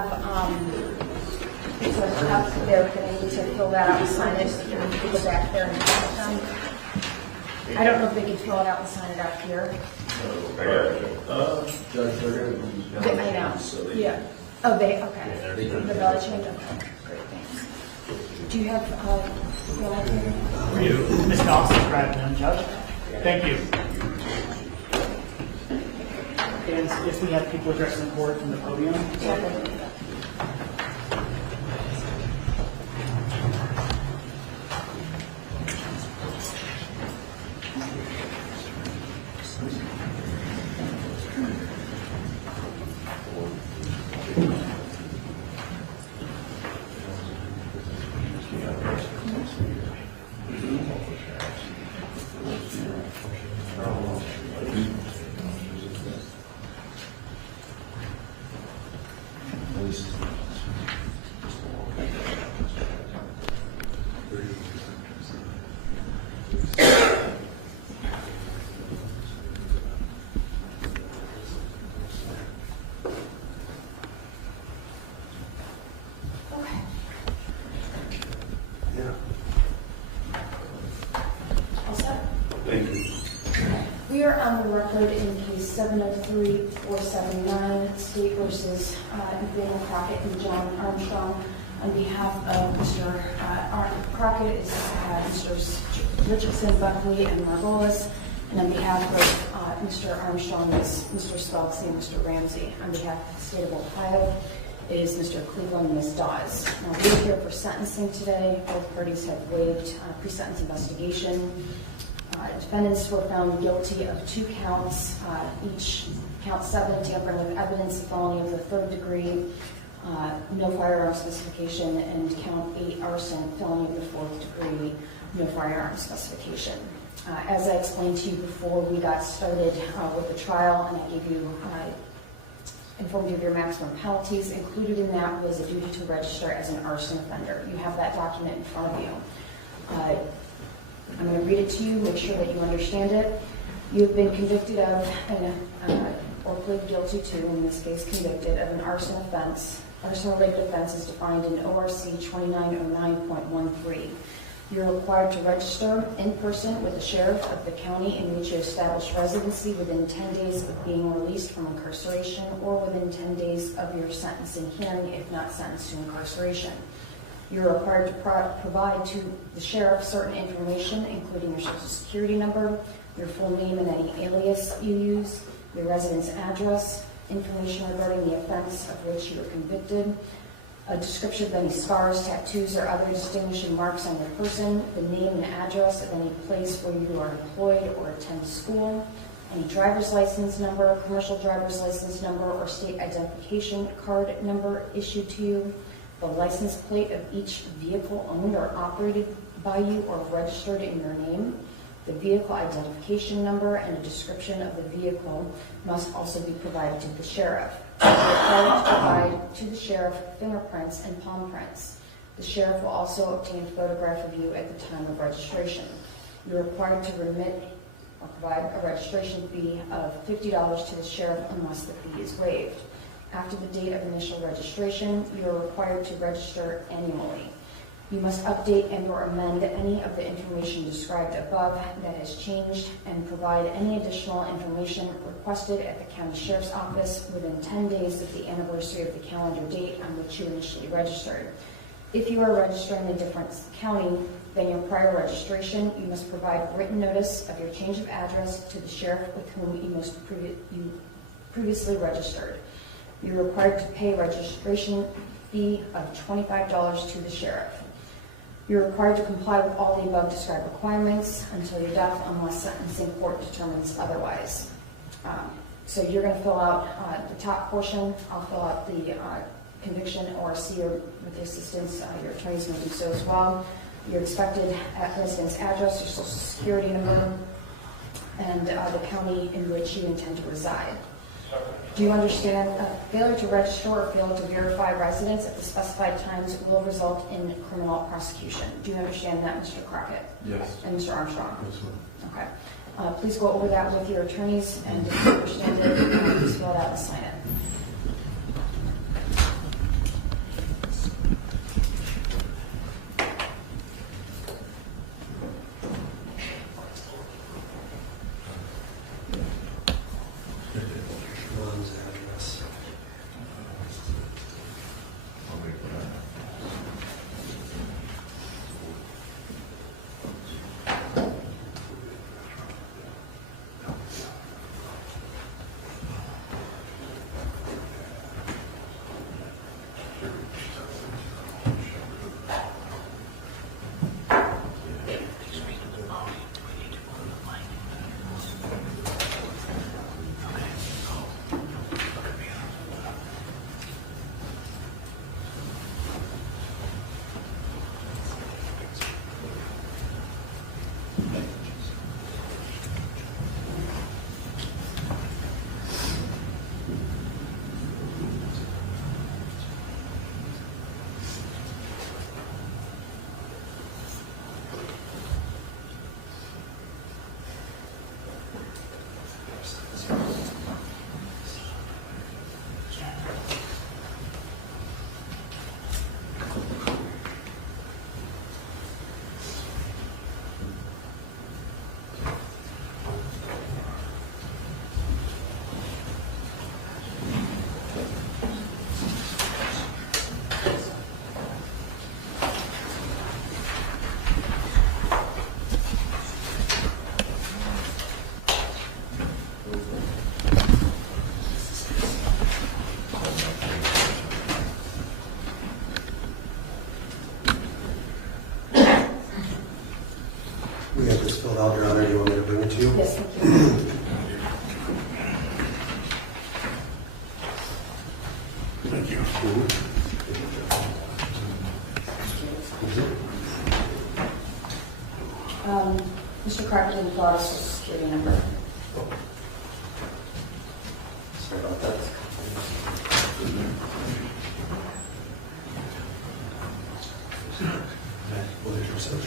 have, it's a cup, they're going to need to fill that out and sign it, and go back there and sign it them. I don't know if they can fill it out and sign it up here. Judge, they're going to be. I know, yeah. Oh, okay. The village change, okay, great, thanks. Do you have, For you, Ms. Dawson, rather than Judge. Thank you. And if we have people addressing the board from the podium. we are on the record in case 703-479, State versus Nathaniel Crockett and John Armstrong. On behalf of Mr. Crockett is Mr. Richardson, Buckley, and Margolis. And on behalf of Mr. Armstrong is Mr. Spelksy and Mr. Ramsey. On behalf of the state of Ohio is Mr. Cleveland and Ms. Dawes. Now, we're here for sentencing today. Both parties have waived pre-sentence investigation. Defendants were found guilty of 2 counts, each count 7, tampering with evidence, felony of the 3rd degree, no firearm specification, and count 8, arson, felony of the 4th degree, no firearm specification. As I explained to you before we got started with the trial, and I gave you informed you of your maximum penalties, included in that was a duty to register as an arson offender. You have that document in front of you. I'm going to read it to you, make sure that you understand it. You have been convicted of, or plead guilty to, in this case convicted, of an arson offense. Arson-related offense is defined in ORC 2909.13. You're required to register in person with the sheriff of the county in which you establish residency within 10 days of being released from incarceration or within 10 days of your sentencing hearing if not sentenced to incarceration. You're required to provide to the sheriff certain information, including your social security number, your full name and any alias you use, your residence address, information regarding the offense of which you were convicted, a description of any scars, tattoos, or other distinguishing marks on your person, the name and address of any place where you are employed or attend school, any driver's license number, commercial driver's license number, or state identification card number issued to you, the license plate of each vehicle owned or operated by you or registered in your name, the vehicle identification number, and a description of the vehicle must also be provided to the sheriff. You're required to provide to the sheriff fingerprints and palm prints. The sheriff will also obtain a photograph of you at the time of registration. You're required to remit or provide a registration fee of $50 to the sheriff unless the fee is waived. After the date of initial registration, you are required to register annually. You must update and or amend any of the information described above that has changed and provide any additional information requested at the county sheriff's office within 10 days of the anniversary of the calendar date on which you initially registered. If you are registering in a different county than your prior registration, you must provide written notice of your change of address to the sheriff with whom you previously registered. You're required to pay a registration fee of $25 to the sheriff. You're required to comply with all the above described requirements until your death unless sentencing court determines otherwise. So you're going to fill out the top portion. I'll fill out the conviction ORC with the assistance. Your attorneys may do so as well. Your expected residence address, your social security number, and the county in which you intend to reside. Do you understand failure to register or failure to verify residence at the specified times will result in criminal prosecution? Do you understand that, Mr. Crockett? Yes. And Mr. Armstrong? Yes, ma'am. Okay. Please go over that with your attorneys, and if you understand it, please fill it out and sign it. We have this filled out, Your Honor. Do you want me to bring it to you? Yes, thank you. Thank you. Mr. Carter didn't fill out a social security number. Sorry about that. What is your search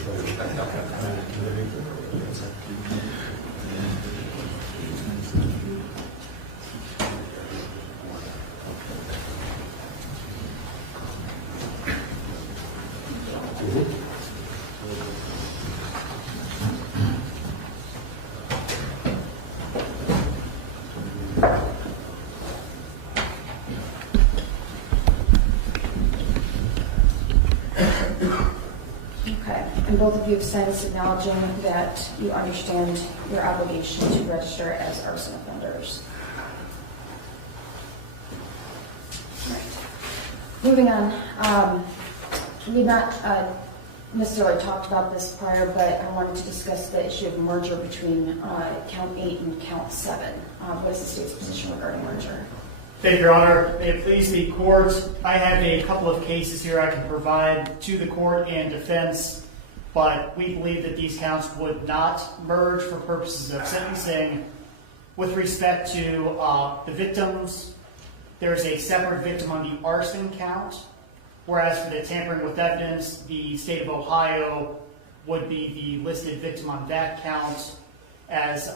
Okay, and both of you have signed this acknowledging that you understand your obligation to register as arson offenders. All right. Moving on, we had not necessarily talked about this prior, but I wanted to discuss the issue of merger between count 8 and count 7. What is the state's position regarding merger? Thank you, Your Honor. May it please the court, I have a couple of cases here I can provide to the court and defense, but we believe that these counts would not merge for purposes of sentencing. With respect to the victims, there's a separate victim on the arson count, whereas for the tampering with evidence, the state of Ohio would be the listed victim on that count, as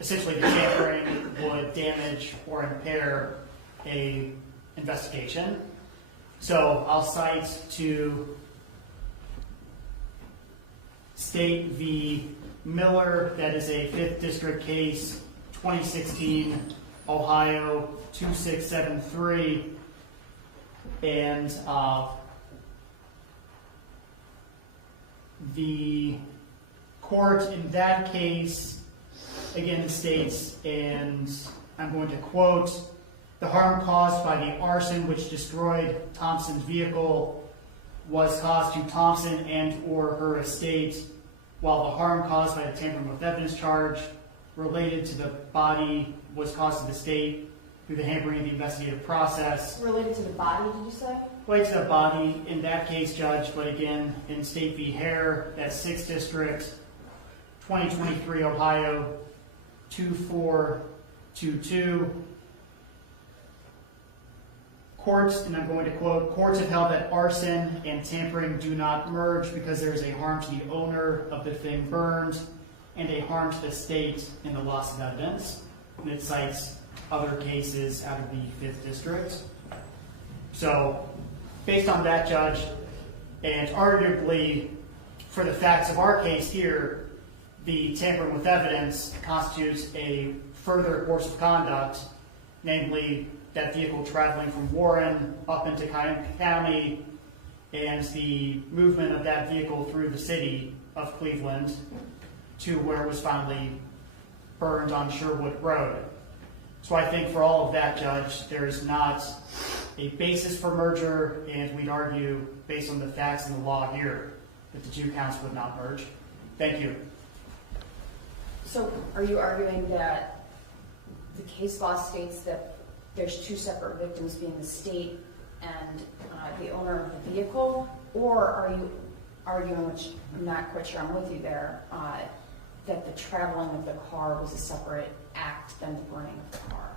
essentially the tampering would damage or impair a investigation. So I'll cite to State v. Miller, that is a 5th District case, 2016, Ohio 2673, and the court in that case again states, and I'm going to quote, "The harm caused by the arson which destroyed Thompson's vehicle was caused to Thompson and or her estate, while the harm caused by the tampering with evidence charge related to the body was caused to the state through the hampering of the investigative process." Related to the body, did you say? Related to the body in that case, Judge, but again, in State v. Hare, that's 6th District, 2023, Ohio 2422. Courts, and I'm going to quote, "Courts have held that arson and tampering do not merge because there is a harm to the owner of the thing burned and a harm to the state in the loss of evidence." And it cites other cases out of the 5th District. So, based on that, Judge, and arguably for the facts of our case here, the tampering with evidence constitutes a further course of conduct, namely that vehicle traveling from Warren up into Cuyahoga County and the movement of that vehicle through the city of Cleveland to where it was finally burned on Sherwood Road. So I think for all of that, Judge, there is not a basis for merger, and we'd argue, based on the facts and the law here, that the two counts would not merge. Thank you. So are you arguing that the case law states that there's two separate victims, being the state and the owner of the vehicle, or are you arguing, which I'm not quite sure I'm with you there, that the traveling of the car was a separate act than the burning of the car?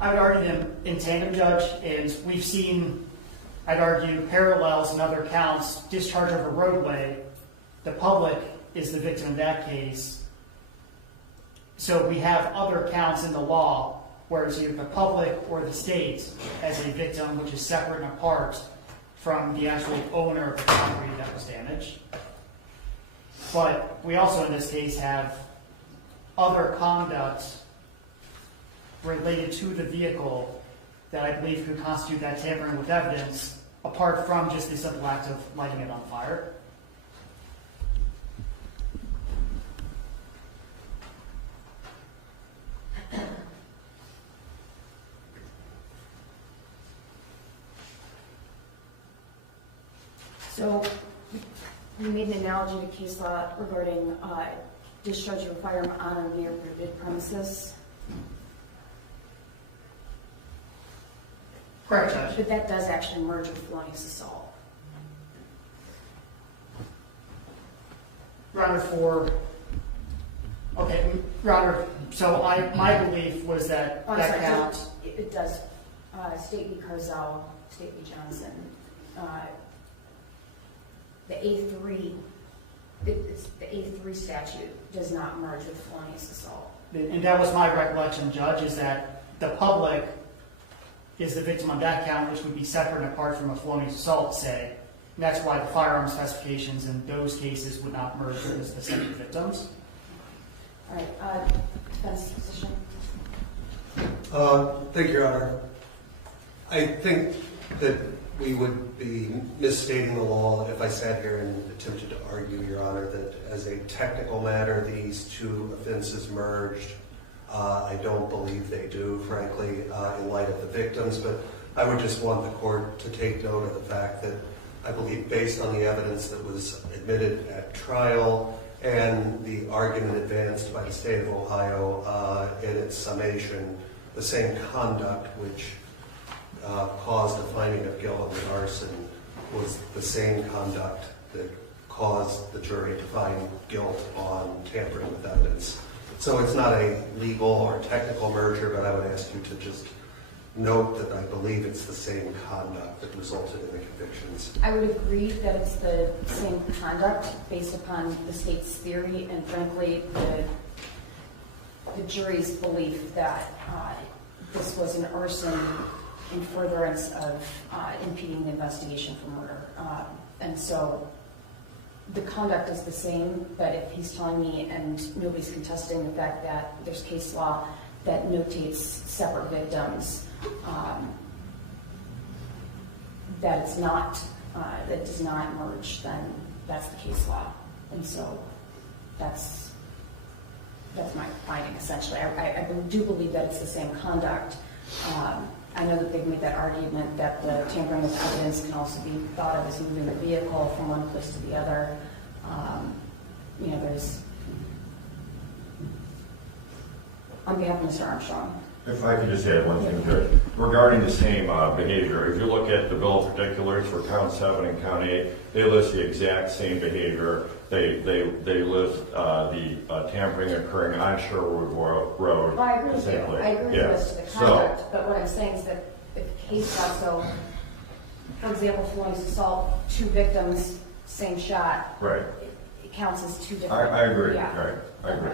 I would argue them in tandem, Judge, and we've seen, I'd argue, parallels in other counts. Discharge of a roadway, the public is the victim in that case. So we have other counts in the law where it's either the public or the state as a victim, which is separate and apart from the actual owner of the property that was damaged. But we also, in this case, have other conduct related to the vehicle that I believe could constitute that tampering with evidence, apart from just the simple act of lighting it on fire. So You made an analogy to case law regarding discharging a firearm on or near prohibited premises, Correct, Judge. but that does actually merge with felonious assault. Your Honor, Your Honor, so my belief was that Oh, I'm that sorry, count. it does, State v. Carzell, State v. Johnson, the A3, the A3 statute does not merge with felonious assault. And that was my recollection, Judge, is that the public is the victim on that count, which would be separate and apart from a felonious assault, say. And that's why the firearm specifications in those cases would not merge as the separate victims. All right, defense position. Thank you, Your Honor. I think that we would be misstating the law if I sat here and attempted to argue, Your Honor, that as a technical matter, these two offenses merged. I don't believe they do, frankly, in light of the victims, but I would just want the court to take note of the fact that I believe, based on the evidence that was admitted at trial and the argument advanced by the state of Ohio in its summation, the same conduct which caused the finding of guilt on the arson was the same conduct that caused the jury to find guilt on tampering with evidence. So it's not a legal or technical merger, but I would ask you to just note that I believe it's the same conduct that resulted in the convictions. I would agree that it's the same conduct based upon the state's theory and, frankly, the jury's belief that this was an arson in furtherance of impeding the investigation for murder. And so the conduct is the same, but if he's telling me, and nobody's contesting the fact that there's case law that notates separate victims, that it's not, that does not merge, then that's the case law. And so that's my finding, essentially. I do believe that it's the same conduct. I know that they've made that argument that the tampering with evidence can also be thought of as moving the vehicle from one place to the other. There's, on behalf of Mr. Armstrong. If I could just add one thing, Judge. Regarding the same behavior, if you look at the bill of particulars for count 7 and count 8, they list the exact same behavior. They list the tampering occurring on Sherwood Road. Well, I agree with you. I agree with you as to the conduct, but what I'm saying is that if the case law, so, for example, felonious assault, 2 victims, same shot, Right. it counts as 2 different. I agree. Yeah. Right. I agree.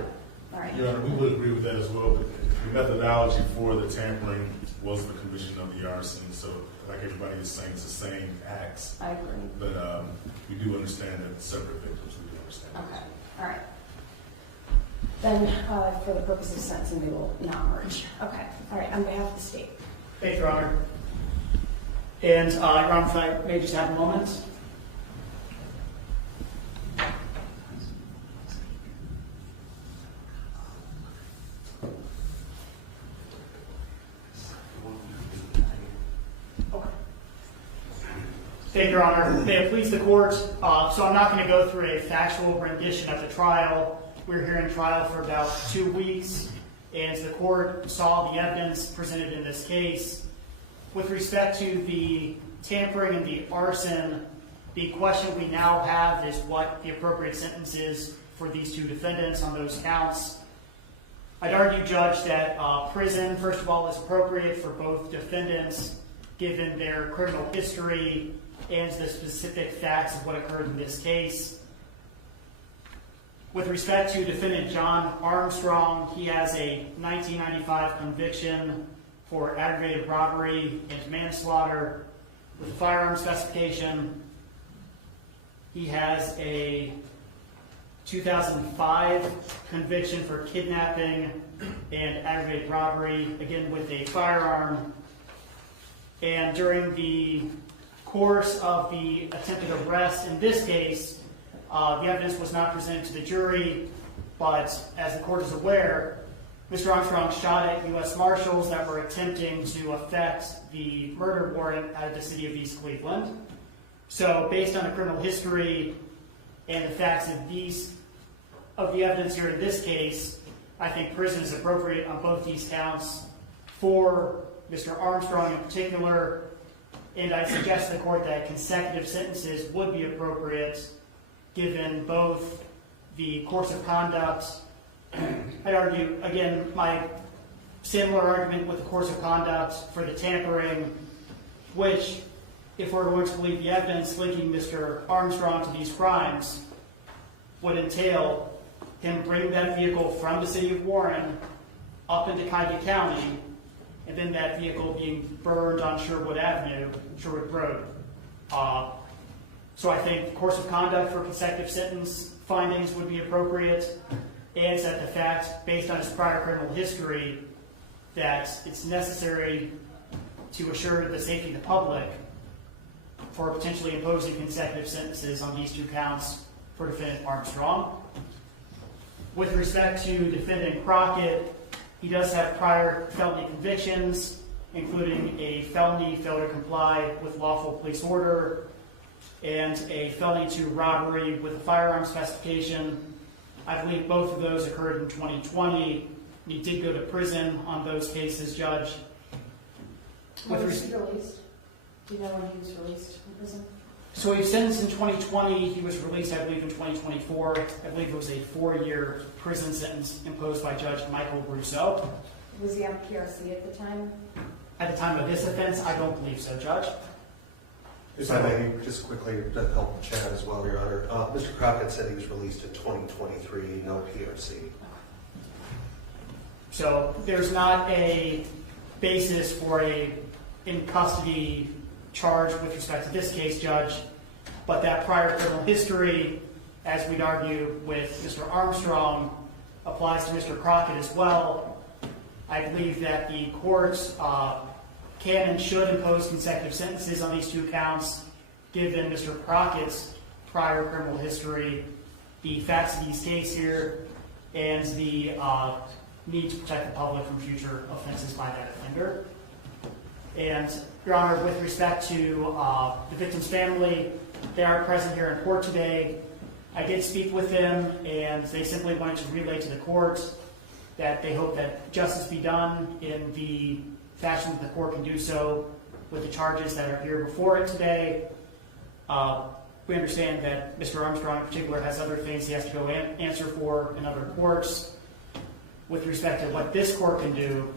All right. Your Honor, we would agree with that as well, but the methodology for the tampering was the commission of the arson, so like everybody is saying, it's the same acts. I agree. But we do understand that separate victims, we do understand. Okay, all right. Then, for the purpose of sentencing, they will not merge. Okay, all right, on behalf of the state. Thank you, Your Honor. And, Your Honor, if I may just have a moment. Thank you, Your Honor. May it please the court. So I'm not going to go through a factual rendition of the trial. We're here in trial for about 2 weeks, and the court saw the evidence presented in this case. With respect to the tampering and the arson, the question we now have is what the appropriate sentence is for these 2 defendants on those counts. I'd argue, Judge, that prison, first of all, is appropriate for both defendants, given their criminal history and the specific facts of what occurred in this case. With respect to defendant John Armstrong, he has a 1995 conviction for aggravated robbery and manslaughter with a firearm specification. He has a 2005 conviction for kidnapping and aggravated robbery, again with a firearm. And during the course of the attempted arrest in this case, the evidence was not presented to the jury, but as the court is aware, Mr. Armstrong shot at U.S. Marshals that were attempting to effect the murder warrant out of the city of East Cleveland. So based on the criminal history and the facts of the evidence here in this case, I think prison is appropriate on both these counts for Mr. Armstrong in particular, and I suggest to the court that consecutive sentences would be appropriate given both the course of conduct. I'd argue, again, my similar argument with the course of conduct for the tampering, which, if we're going to believe the evidence linking Mr. Armstrong to these crimes, would entail him bringing that vehicle from the city of Warren up into Cuyahoga County, and then that vehicle being burned on Sherwood Road. So I think course of conduct for consecutive sentence findings would be appropriate, and that the fact, based on his prior criminal history, that it's necessary to assure the safety of the public for potentially imposing consecutive sentences on these two counts for defendant Armstrong. With respect to defendant Crockett, he does have prior felony convictions, including a felony failure to comply with lawful police order and a felony to robbery with a firearm specification. I believe both of those occurred in 2020. He did go to prison on those cases, Judge. When was he released? Do you know when he was released from prison? So he was sentenced in 2020. He was released, I believe, in 2024. I believe it was a 4-year prison sentence imposed by Judge Michael Rousseau. Was he on PRC at the time? At the time of this offense, I don't believe so, Judge. If I may, just quickly to help Chad as well, Your Honor. Mr. Crockett said he was released in 2023, no PRC. So there's not a basis for a in custody charge with respect to this case, Judge, but that prior criminal history, as we'd argue with Mr. Armstrong, applies to Mr. Crockett as well. I believe that the courts can and should impose consecutive sentences on these two counts, given Mr. Crockett's prior criminal history, the facts of these cases here, and the need to protect the public from future offenses by that offender. And, Your Honor, with respect to the victim's family, they are present here in court today. I did speak with them, and they simply wanted to relay to the court that they hope that justice be done in the fashion that the court can do so with the charges that are here before it today. We understand that Mr. Armstrong in particular has other things he has to go answer for in other courts. With respect to what this court can do,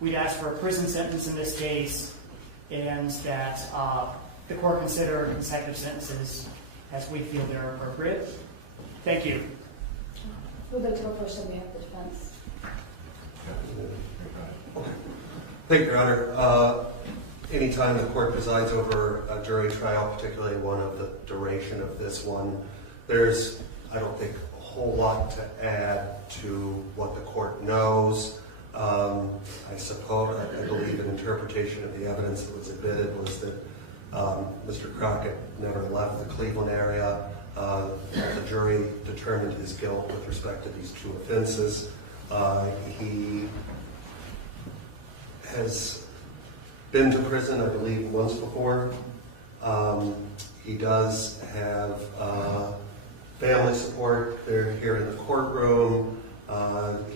we'd ask for a prison sentence in this case, and that the court consider consecutive sentences as we feel they're appropriate. Thank you. Who would like to go first on behalf of the defense? Thank you, Your Honor. Anytime the court presides over a jury trial, particularly one of the duration of this one, there's, I don't think, a whole lot to add to what the court knows. I suppose, I believe an interpretation of the evidence that was admitted was that Mr. Crockett never left the Cleveland area. The jury determined his guilt with respect to these two offenses. He has been to prison, I believe, once before. He does have family support. They're here in the courtroom.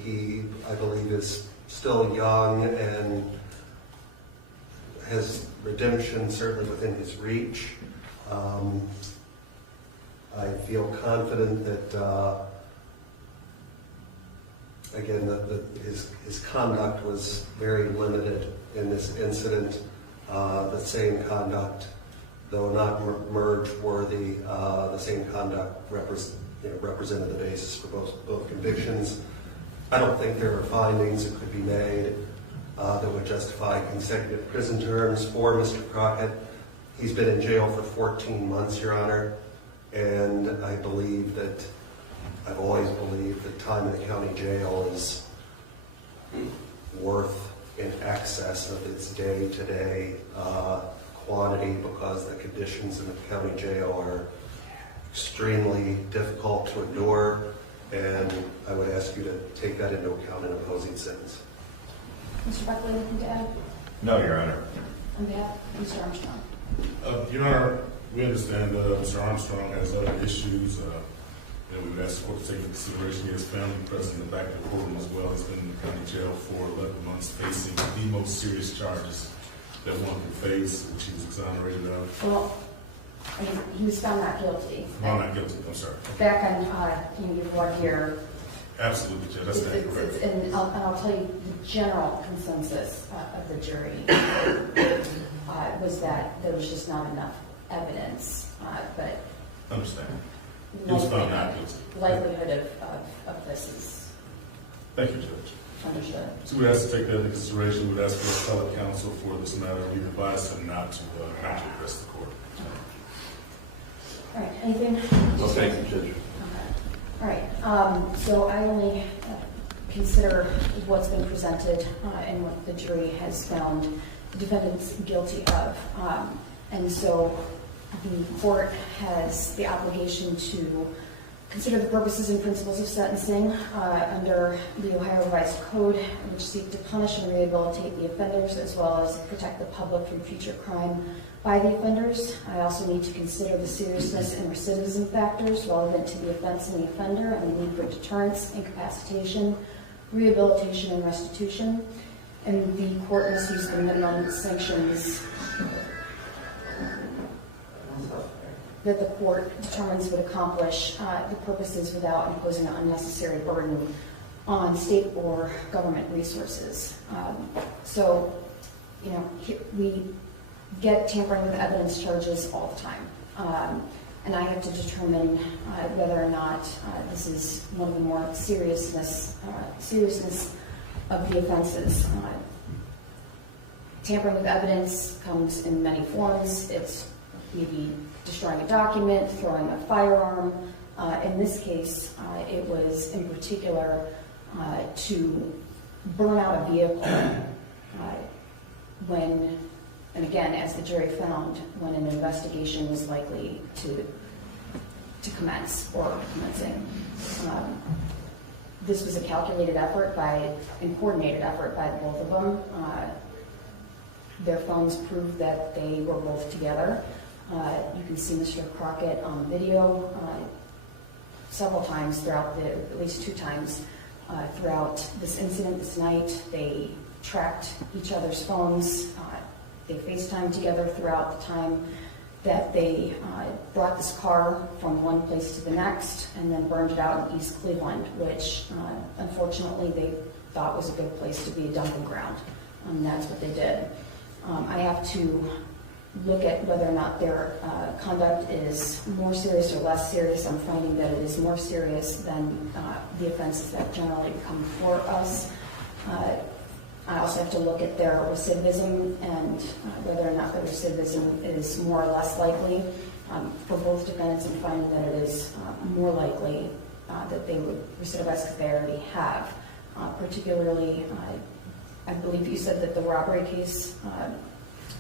He, I believe, is still young and has redemption certainly within his reach. I feel confident that, again, his conduct was very limited in this incident. The same conduct, though not merge-worthy, the same conduct represented the basis for both convictions. I don't think there are findings that could be made that would justify consecutive prison terms for Mr. Crockett. He's been in jail for 14 months, Your Honor, and I believe that, I've always believed that time in the county jail is worth in excess of its day-to-day quantity, because the conditions in the county jail are extremely difficult to endure, and I would ask you to take that into account in imposing sentence. Mr. Buckley, anything to add? No, Your Honor. On behalf of Mr. Armstrong. Your Honor, we understand Mr. Armstrong has other issues. And we would ask the court to take into consideration his family present in the back of the courtroom as well. He's been in the county jail for 11 months, facing the most serious charges that one can face, which he was exonerated of. Well, I mean, he was found not guilty. No, not guilty, I'm sorry. Back on, your voir dire. Absolutely, Judge, that's not correct. And I'll tell you, the general consensus of the jury was that there was just not enough evidence, but Understand. He was found not guilty. likelihood of this is Thank you, Judge. understood. So we ask to take that into consideration. We'd ask for appellate counsel for this matter. We advise him not to address the court. All right, anything? No, thank you, Judge. Okay. All right, so I only consider what's been presented and what the jury has found the defendants guilty of. And so the court has the obligation to consider the purposes and principles of sentencing under the Ohio Revised Code, which seek to punish and rehabilitate the offenders as well as protect the public from future crime by the offenders. I also need to consider the seriousness and recidivism factors relevant to the offense and the offender and the need for deterrence, incapacitation, rehabilitation, and restitution. And the court must use the minimum sanctions that the court determines would accomplish the purposes without imposing an unnecessary burden on state or government resources. So, you know, we get tampering with evidence charges all the time. And I have to determine whether or not this is one of the more seriousness of the offenses. Tampering with evidence comes in many forms. It's maybe destroying a document, throwing a firearm. In this case, it was in particular to burn out a vehicle when, and again, as the jury found, when an investigation was likely to commence or commencing. This was a calculated effort and coordinated effort by the both of them. Their phones proved that they were both together. You can see Mr. Crockett on video several times throughout at least 2 times throughout this incident this night. They tracked each other's phones. They FaceTimed together throughout the time that they brought this car from one place to the next and then burned it out in East Cleveland, which unfortunately they thought was a good place to be a dumping ground. And that's what they did. I have to look at whether or not their conduct is more serious or less serious. I'm finding that it is more serious than the offenses that generally come before us. I also have to look at their recidivism and whether or not the recidivism is more or less likely. For both defendants, I'm finding that it is more likely that they would recidivize because they already have. Particularly, I believe you said that the robbery case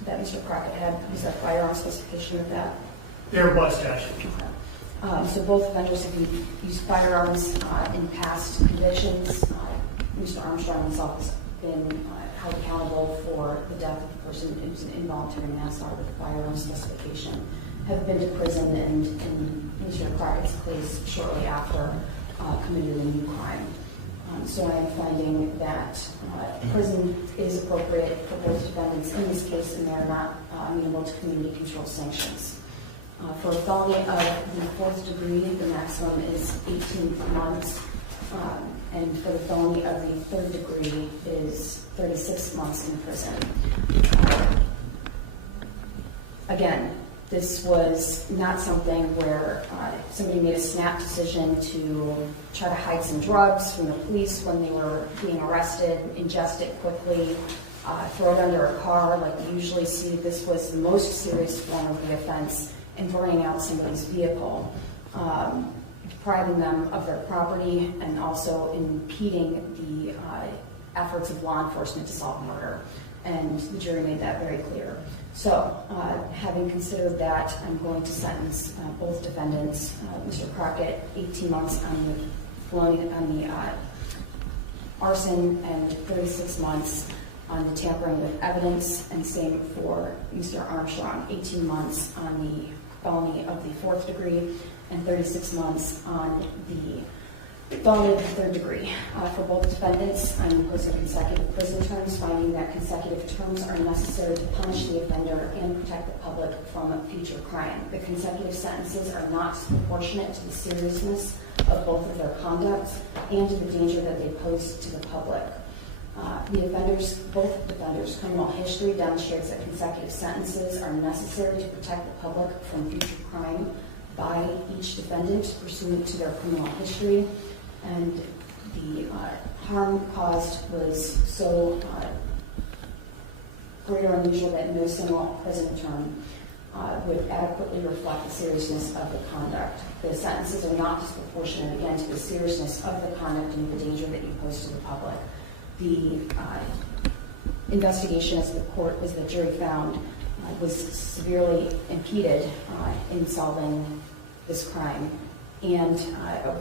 that Mr. Crockett had, was that firearm specification of that? There was, Judge. So both offenders have used firearms in past convictions. Mr. Armstrong himself has been held accountable for the death of the person. It was an involuntary manslaughter with a firearm specification. Have been to prison and in Mr. Crockett's case shortly after committed a new crime. So I am finding that prison is appropriate for both defendants in this case, and they are not amenable to community control sanctions. For a felony of the 4th degree, the maximum is 18 months, and for the felony of the 3rd degree is 36 months in prison. Again, this was not something where somebody made a snap decision to try to hide some drugs from the police when they were being arrested, ingest it quickly, throw it under a car like we usually see. This was the most serious form of the offense in burning out somebody's vehicle, depriving them of their property, and also impeding the efforts of law enforcement to solve murder. And the jury made that very clear. So, having considered that, I'm going to sentence both defendants, Mr. Crockett, 18 months on the arson and 36 months on the tampering with evidence, and same for Mr. Armstrong, 18 months on the felony of the 4th degree. and 36 months on the felony of the third degree. For both defendants, I'm imposing consecutive prison terms, finding that consecutive terms are necessary to punish the offender and protect the public from future crime. The consecutive sentences are not proportionate to the seriousness of both of their conducts and to the danger that they pose to the public. Both defenders' criminal history demonstrates that consecutive sentences are necessary to protect the public from future crime by each defendant pursuant to their criminal history. And the harm caused was so great or unusual that no single prison term would adequately reflect the seriousness of the conduct. The sentences are not disproportionate, again, to the seriousness of the conduct and the danger that you pose to the public. The investigation, as the jury found, was severely impeded in solving this crime, and a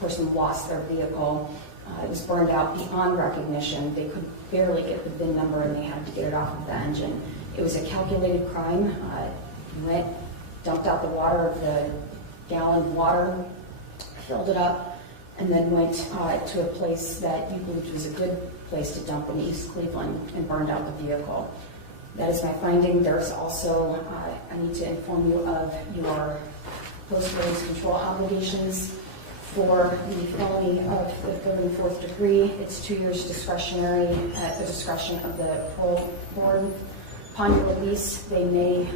person lost their vehicle. It was burned out beyond recognition. They could barely get the VIN number, and they had to get it off of the engine. It was a calculated crime. Went, dumped out the water of the gallon of water, filled it up, and then went to a place that you believed was a good place to dump in East Cleveland and burned out the vehicle. That is my finding. There's also, I need to inform you of your post-release control obligations for the felony of the third and fourth degree. It's 2 years discretionary at the discretion of the parole board. Upon your release, they may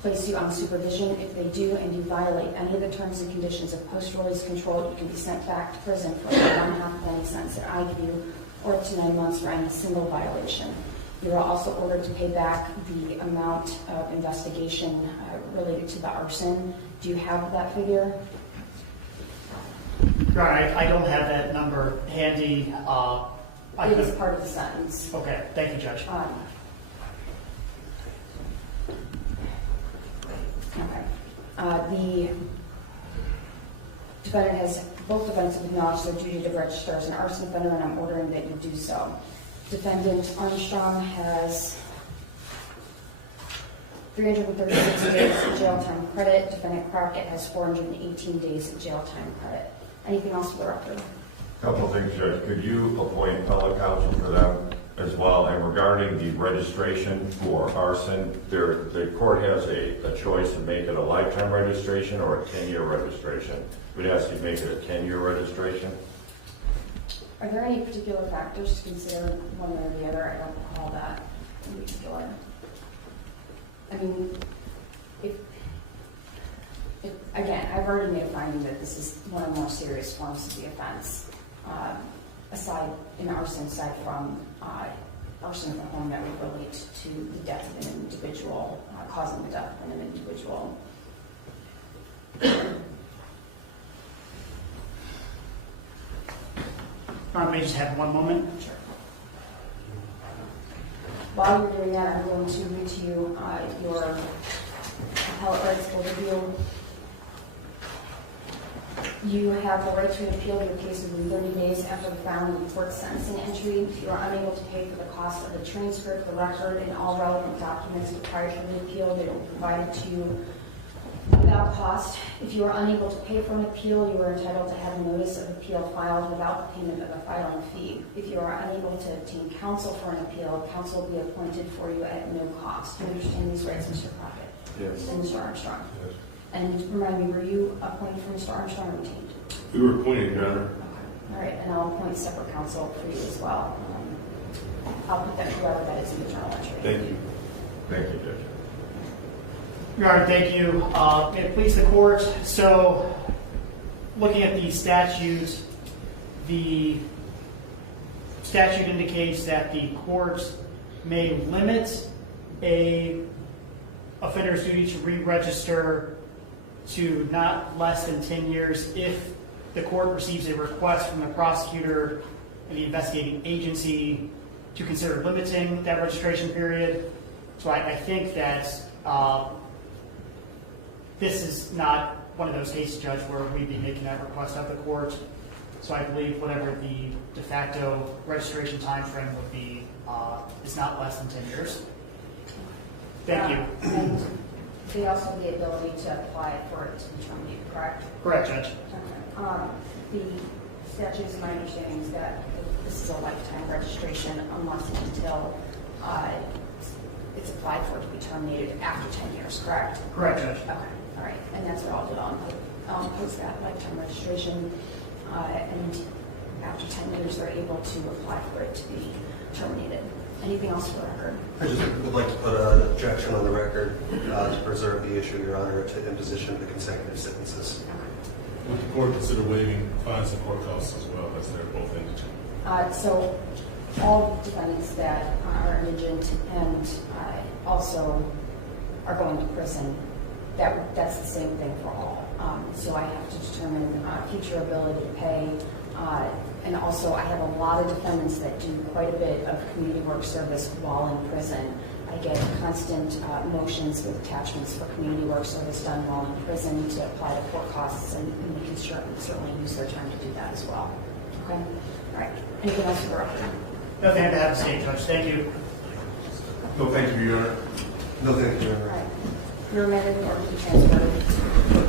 place you on supervision. If they do and you violate any of the terms and conditions of post-release control, you can be sent back to prison for 1/2 of any sentence that I give you, or up to 9 months for any single violation. You are also ordered to pay back the amount of investigation related to the arson. Do you have that figure? Your Honor, I don't have that number handy. It is part of the sentence. Okay, thank you, Judge. The defendant both defendants have acknowledged their duty to register as an arson offender, and I'm ordering that you do so. Defendant Armstrong has 336 days of jail time credit. Defendant Crockett has 418 days of jail time credit. Anything else for the record? Couple of things, Judge. Could you appoint appellate counsel for them as well? And regarding the registration for arson, the court has a choice to make it a lifetime registration or a 10-year registration. We'd ask you to make it a 10-year registration. Are there any particular factors to consider one way or the other? I don't recall that in particular. I mean, again, I've already made a finding that this is one of the more serious forms of the offense, aside from arson of the home that would relate to the death of an individual, causing the death of an individual. May I just have one moment? Sure. While you're doing that, I'm going to read to you your appellate rights overview. You have the right to appeal your case within 30 days after the filing of the court sentencing entry. If you are unable to pay for the cost of the transcript, the record, and all relevant documents prior to the appeal, they will be provided to you without cost. If you are unable to pay for an appeal, you are entitled to have a notice of appeal filed without the payment of a filing fee. If you are unable to obtain counsel for an appeal, counsel will be appointed for you at no cost. Do you understand these rights, Mr. Crockett? Yes. And Mr. Armstrong? Yes. And remind me, were you appointed for Mr. Armstrong or retained? We were appointed, Your Honor. All right, and I'll appoint separate counsel for you as well. I'll put that whoever that is in the journal entry. Thank you. Thank you, Judge. Your Honor, thank you. May it please the court. So, looking at the statute indicates that the court may limit a offender's duty to re-register to not less than 10 years if the court receives a request from the prosecutor and the investigating agency to consider limiting that registration period. So I think that this is not one of those cases, Judge, where we'd be making that request of the court. So I believe whatever the de facto registration time frame would be is not less than 10 years. Thank you. And They also have the ability to apply for it to be terminated, correct? Correct, Judge. Okay. The statute, is my understanding, is that this is a lifetime registration unless and until it's applied for it to be terminated after 10 years, correct? Correct, Judge. Okay, all right. And that's what I'll do. I'll post that lifetime registration, and after 10 years, they're able to apply for it to be terminated. Anything else for the record? I just would like to put an objection on the record to preserve the issue, Your Honor, to imposition of the consecutive sentences. Would the court consider waiving fines and court costs as well, as they're both indigent? So all defendants that are indigent and also are going to prison, that's the same thing for all. So I have to determine future ability to pay. And also I have a lot of defendants that do quite a bit of community work service while in prison. I get constant motions with attachments for community work service done while in prison to apply to court costs, and they can certainly use their time to do that as well. Okay? All right. Anything else for the record? Nothing to have to state, Judge. Thank you. No, thank you, Your Honor. No, thank you, Your All Honor. right. You're remanded or be transferred.